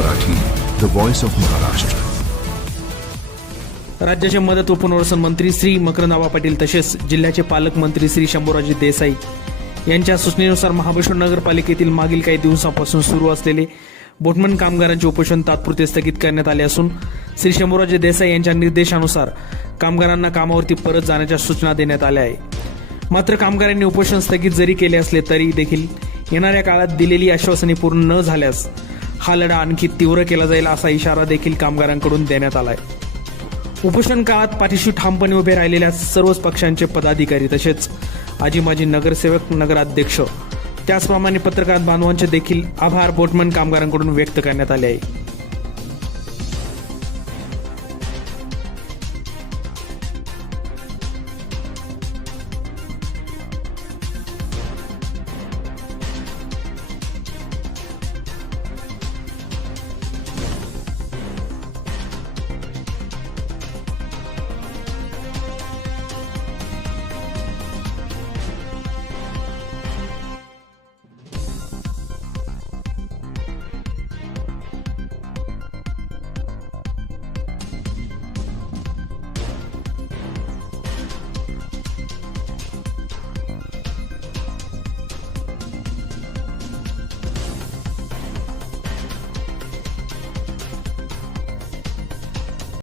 Marathi, the voice of Maharashtra. राज्याचे मदत व पुनर्वसन मंत्री श्री मकरंद पाटील तसेच जिल्ह्याचे पालकमंत्री श्री शंभूराजे देसाई यांच्या सूचनेनुसार महाबळेश्वर नगरपालिकेतील मागील काही दिवसांपासून सुरू असलेले बोटमन कामगारांचे उपोषण तात्पुरते स्थगित करण्यात आले असून श्री शंभूराजे देसाई यांच्या निर्देशानुसार कामगारांना कामावरती परत जाण्याच्या सूचना देण्यात आल्या आहे. मात्र कामगारांनी उपोषण स्थगित जरी केले असले तरी देखील येणाऱ्या काळात दिलेली आश्वासने पूर्ण न झाल्यास हा लढा आणखी तीव्र केला जाईल असा इशारा देखील कामगारांकडून देण्यात आला आहे. उपोषण काळात पाठीशी ठामपणे उभे राहिलेल्या सर्वच पक्षांचे पदाधिकारी तसेच आजी माजी नगरसेवक, नगराध्यक्ष, त्याचप्रमाणे पत्रकार बांधवांचे देखील आभार बोटमन कामगारांकडून व्यक्त करण्यात आले आहे.